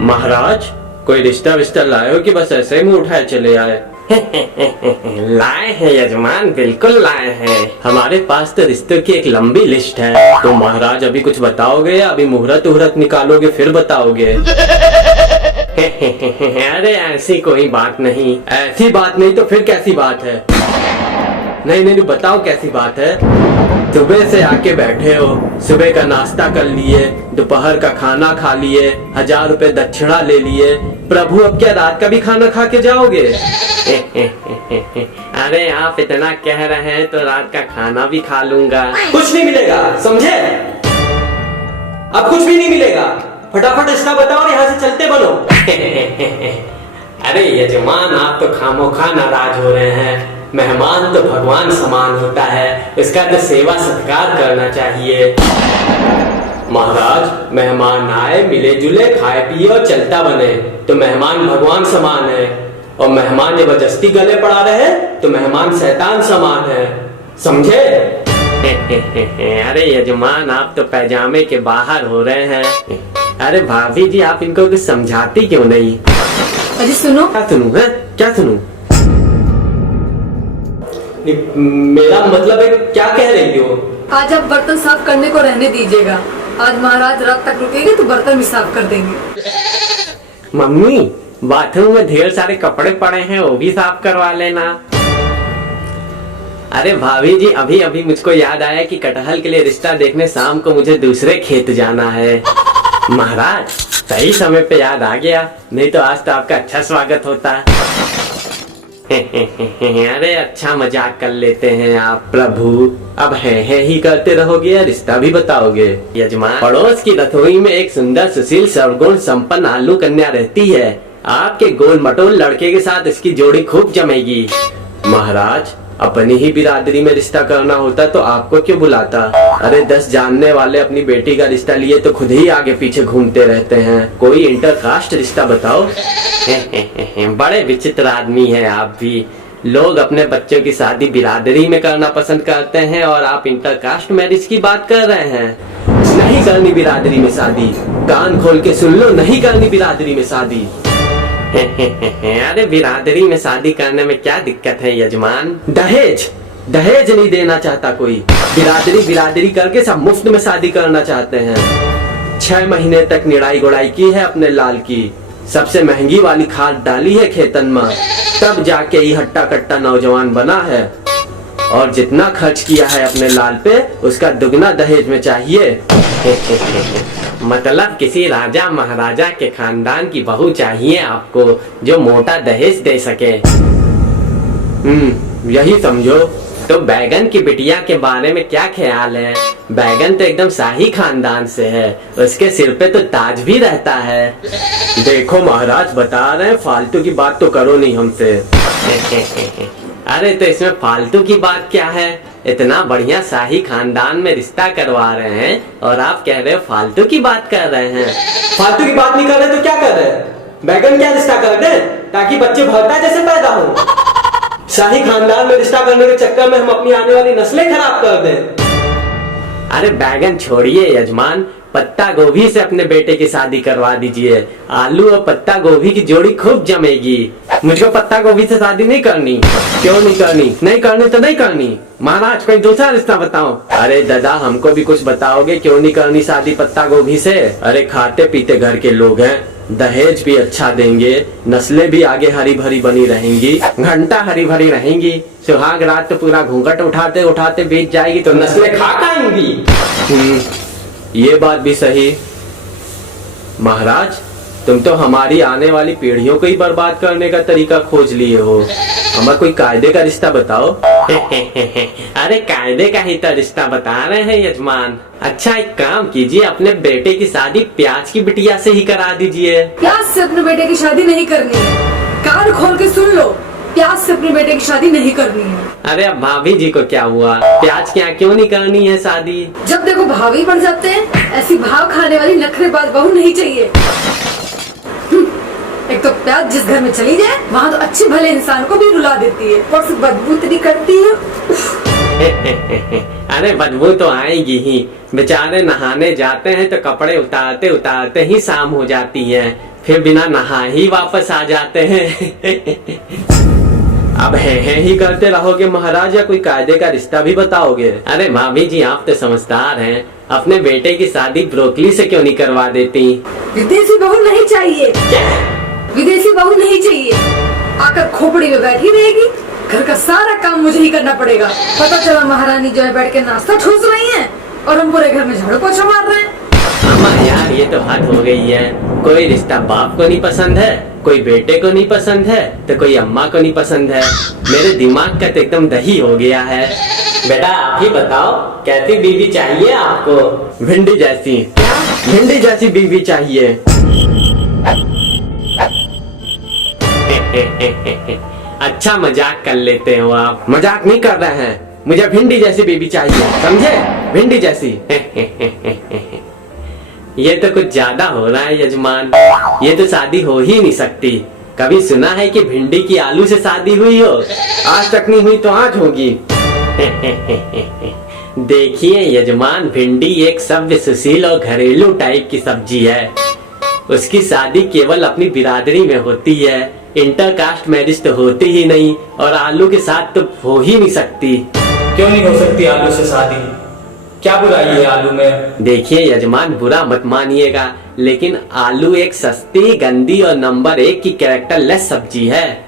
महाराज, कोई रिश्ता विश्ता लाए हो कि बस ऐसे ही मुंह उठाए चले आए? लाए हैं यजमान, बिल्कुल लाए हैं। हमारे पास तो रिश्तों की एक लंबी लिस्ट है। तो महाराज अभी कुछ बताओगे या अभी मुहूर्त उहूर्त निकालोगे फिर बताओगे? अरे ऐसी कोई बात नहीं। ऐसी बात नहीं तो फिर कैसी बात है? नहीं नहीं बताओ कैसी बात है। सुबह से आके बैठे हो, सुबह का नाश्ता कर लिए, दोपहर का खाना खा लिए, 1000 रुपए दक्षिणा ले लिए। प्रभु अब क्या रात का भी खाना खा के जाओगे? अरे आप इतना कह रहे हैं तो रात का खाना भी खा लूंगा। कुछ नहीं मिलेगा, समझे? अब कुछ भी नहीं मिलेगा। फटाफट रिश्ता बताओ और यहाँ से चलते बनो। अरे यजमान, आप तो खामोखा नाराज हो रहे हैं। मेहमान तो भगवान समान होता है, इसका तो सेवा सत्कार करना चाहिए। महाराज, मेहमान आए, मिले जुले, खाए पिए और चलता बने तो मेहमान भगवान समान है, और मेहमान जबरदस्ती गले पड़ा रहे तो मेहमान शैतान समान है, समझे? अरे यजमान, आप तो पैजामे के बाहर हो रहे हैं। अरे भाभी जी, आप इनको कुछ समझाती क्यों नहीं? अरे सुनो। क्या सुनूं? है क्या सुनूं? मेरा मतलब है, क्या कह रही हो? आज आप बर्तन साफ करने को रहने दीजिएगा। आज महाराज रात तक रुकेंगे तो बर्तन भी साफ कर देंगे। मम्मी, बाथरूम में ढेर सारे कपड़े पड़े हैं, वो भी साफ करवा लेना। अरे भाभी जी, अभी अभी मुझको याद आया कि कटहल के लिए रिश्ता देखने शाम को मुझे दूसरे खेत जाना है। महाराज, सही समय पे याद आ गया, नहीं तो आज तो आपका अच्छा स्वागत होता। अरे अच्छा मजाक कर लेते हैं आप। प्रभु, अब है ही करते रहोगे या रिश्ता भी बताओगे? यजमान, पड़ोस की रसोई में एक सुंदर सुशील सर्वगुण संपन्न आलू कन्या रहती है। आपके गोल मटोल लड़के के साथ इसकी जोड़ी खूब जमेगी। महाराज, अपनी ही बिरादरी में रिश्ता करना होता तो आपको क्यों बुलाता? अरे 10 जानने वाले अपनी बेटी का रिश्ता लिए तो खुद ही आगे पीछे घूमते रहते हैं। कोई इंटरकास्ट रिश्ता बताओ। बड़े विचित्र आदमी हैं आप भी। लोग अपने बच्चों की शादी बिरादरी में करना पसंद करते हैं और आप इंटरकास्ट मैरिज की बात कर रहे हैं। नहीं करनी बिरादरी में शादी, कान खोल के सुन लो, नहीं करनी बिरादरी में शादी। अरे बिरादरी में शादी करने में क्या दिक्कत है यजमान? दहेज दहेज नहीं देना चाहता कोई। बिरादरी करके सब मुफ्त में शादी करना चाहते हैं। 6 महीने तक निड़ाई गुड़ाई की है अपने लाल की, सबसे महंगी वाली खाद डाली है खेतन में, तब जाके ये हट्टा कट्टा नौजवान बना है। और जितना खर्च किया है अपने लाल पे, उसका दुगना दहेज में चाहिए। मतलब किसी राजा महाराजा के खानदान की बहू चाहिए आपको, जो मोटा दहेज दे सके। यही समझो। तो बैगन की बिटिया के बारे में क्या ख्याल है? बैगन तो एकदम शाही खानदान से है, उसके सिर पे तो ताज भी रहता है। देखो महाराज, बता रहे हैं, फालतू की बात तो करो नहीं हमसे। अरे तो इसमें फालतू की बात क्या है? इतना बढ़िया शाही खानदान में रिश्ता करवा रहे हैं और आप कह रहे हो फालतू की बात कर रहे हैं। फालतू की बात नहीं कर रहे तो क्या कर रहे? बैगन क्या रिश्ता कर दे ताकि बच्चे भरता जैसे पैदा हो? शाही खानदान में रिश्ता करने के चक्कर में हम अपनी आने वाली नस्लें खराब कर दें। अरे बैगन छोड़िए यजमान, पत्ता गोभी से अपने बेटे की शादी करवा दीजिए। आलू और पत्ता गोभी की जोड़ी खूब जमेगी। मुझको पत्ता गोभी से शादी नहीं करनी। क्यों नहीं करनी? नहीं करनी तो नहीं करनी। महाराज, कोई दूसरा रिश्ता बताओ। अरे दादा, हमको भी कुछ बताओगे क्यों नहीं करनी शादी पत्ता गोभी से? अरे खाते पीते घर के लोग हैं, दहेज भी अच्छा देंगे, नस्लें भी आगे हरी भरी बनी रहेंगी, घंटा हरी भरी रहेंगी। सुहाग रात तो पूरा घूंघट उठाते उठाते बीत जाएगी तो नस्लें खा खाएंगी। ये बात भी सही। महाराज, तुम तो हमारी आने वाली पीढ़ियों को ही बर्बाद करने का तरीका खोज लिए हो। हमें कोई कायदे का रिश्ता बताओ। अरे कायदे का ही तो रिश्ता बता रहे हैं यजमान। अच्छा एक काम कीजिए, अपने बेटे की शादी प्याज की बिटिया से ही करा दीजिए। प्याज से अपने बेटे की शादी नहीं करनी है। कान खोल के सुन लो, प्याज से अपने बेटे की शादी नहीं करनी है। अरे अब भाभी जी को क्या हुआ? प्याज क्या क्यों नहीं करनी है शादी? जब देखो भाभी बन जाते हैं। ऐसी भाव खाने वाली नखरेबाज बहू नहीं चाहिए। एक तो प्याज जिस घर में चली जाए, वहाँ तो अच्छे भले इंसान को भी रुला देती है और बदबू इतनी करती है। अरे बदबू तो आएगी ही, बेचारे नहाने जाते हैं तो कपड़े उतारते उतारते ही शाम हो जाती है, फिर बिना नहा ही वापस आ जाते हैं। अब है ही करते रहोगे महाराज या कोई कायदे का रिश्ता भी बताओगे? अरे भाभी जी आप तो समझदार हैं, अपने बेटे की शादी ब्रोकली से क्यों नहीं करवा देती? विदेशी बहू नहीं चाहिए। विदेशी बहू नहीं चाहिए, आकर खोपड़ी में बैठी रहेगी, घर का सारा काम मुझे ही करना पड़ेगा। पता चला महारानी जो है बैठ के नाश्ता ठूस रही हैं और हम पूरे घर में झाड़ू पोछा मार रहे हैं। अम्मा यार ये तो हद हो गई है, कोई रिश्ता बाप को नहीं पसंद है, कोई बेटे को नहीं पसंद है, तो कोई अम्मा को नहीं पसंद है। मेरे दिमाग का तो एकदम दही हो गया है। बेटा आप ही बताओ कैसी बीवी चाहिए आपको? भिंडी जैसी। भिंडी जैसी बीवी चाहिए। अच्छा मजाक कर लेते हो आप। मजाक नहीं कर रहे हैं, मुझे भिंडी जैसी बीवी चाहिए, समझे? भिंडी जैसी। ये तो कुछ ज्यादा हो रहा है यजमान, ये तो शादी हो ही नहीं सकती। कभी सुना है कि भिंडी की आलू से शादी हुई हो? आज तक नहीं हुई तो आज होगी। देखिए यजमान, भिंडी एक सभ्य सुशील और घरेलू टाइप की सब्जी है। उसकी शादी केवल अपनी बिरादरी में होती है, इंटरकास्ट मैरिज तो होती ही नहीं, और आलू के साथ तो हो ही नहीं सकती। क्यों नहीं हो सकती आलू से शादी? क्या बुराई है आलू में? देखिए यजमान, बुरा मत मानिएगा, लेकिन आलू एक सस्ती, गंदी और नंबर 1 की कैरेक्टरलेस सब्जी है।